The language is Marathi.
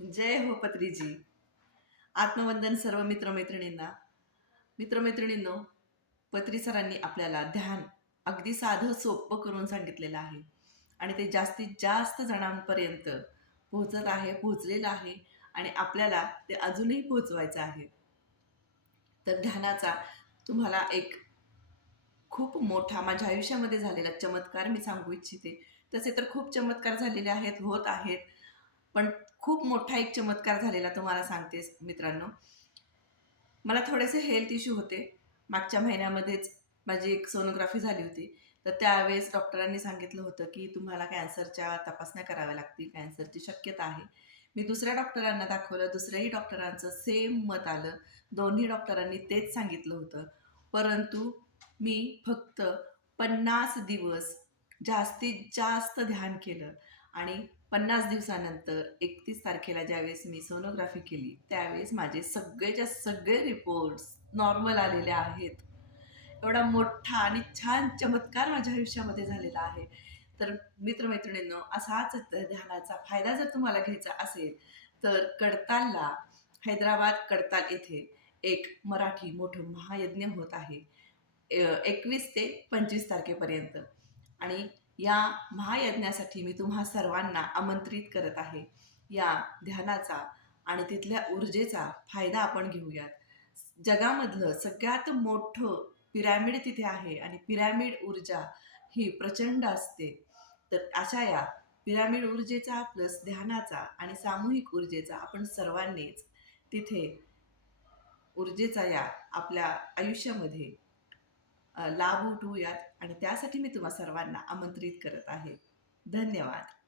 जय हो पत्रीजी. आत्मवंदन सर्व मित्रमैत्रिणींना. मित्रमैत्रिणींनो, पत्री सरांनी आपल्याला ध्यान अगदी साधं सोपं करून सांगितलेलं आहे आणि ते जास्तीत जास्त जणांपर्यंत पोहोचत आहे, पोहोचलेलं आहे आणि आपल्याला ते अजूनही पोहोचवायचं आहे. तर ध्यानाचा तुम्हाला एक खूप मोठा माझ्या आयुष्यामध्ये झालेला चमत्कार मी सांगू इच्छिते. तसे तर खूप चमत्कार झालेले आहेत, होत आहेत. पण खूप मोठा एक चमत्कार झालेला तुम्हाला सांगते मित्रांनो. मला थोडेसे हेल्थ इश्यू होते. मागच्या महिन्यामध्येच माझी एक सोनोग्राफी झाली होती. तर त्यावेळेस डॉक्टरांनी सांगितलं होतं, की तुम्हाला कॅन्सरच्या तपासण्या कराव्या लागतील, कॅन्सरची शक्यता आहे. मी दुसऱ्या डॉक्टरांना दाखवलं, दुसऱ्याही डॉक्टरांचं सेम मत आलं. दोन्ही डॉक्टरांनी तेच सांगितलं होतं. परंतु मी फक्त 50 दिवस जास्तीत जास्त ध्यान केलं आणि 50 दिवसानंतर 31 तारखेला ज्यावेळेस मी सोनोग्राफी केली, त्यावेळेस माझे सगळेच्या सगळे रिपोर्ट्स नॉर्मल आलेले आहेत. एवढा मोठा आणि छान चमत्कार माझ्या आयुष्यामध्ये झालेला आहे. तर मित्र-मैत्रिणींनो, असाच ध्यानाचा फायदा जर तुम्हाला घ्यायचा असेल, तर कडतालला हैदराबाद कडताल येथे एक मराठी मोठं महायज्ञ होत आहे. 21 ते 25 तारखेपर्यंत आणि या महायज्ञासाठी मी तुम्हा सर्वांना आमंत्रित करत आहे. या ध्यानाचा आणि तिथल्या ऊर्जेचा फायदा आपण घेऊयात. जगामधलं सगळ्यात मोठं पिरॅमिड तिथे आहे आणि पिरॅमिड ऊर्जा ही प्रचंड असते. तर अशा या पिरॅमिड ऊर्जेचा प्लस ध्यानाचा आणि सामूहिक ऊर्जेचा आपण सर्वांनीच तिथे ऊर्जेचा या आपल्या आयुष्यामध्ये लाभ उठवूयात आणि त्यासाठी मी तुम्हा सर्वांना आमंत्रित करत आहे. धन्यवाद.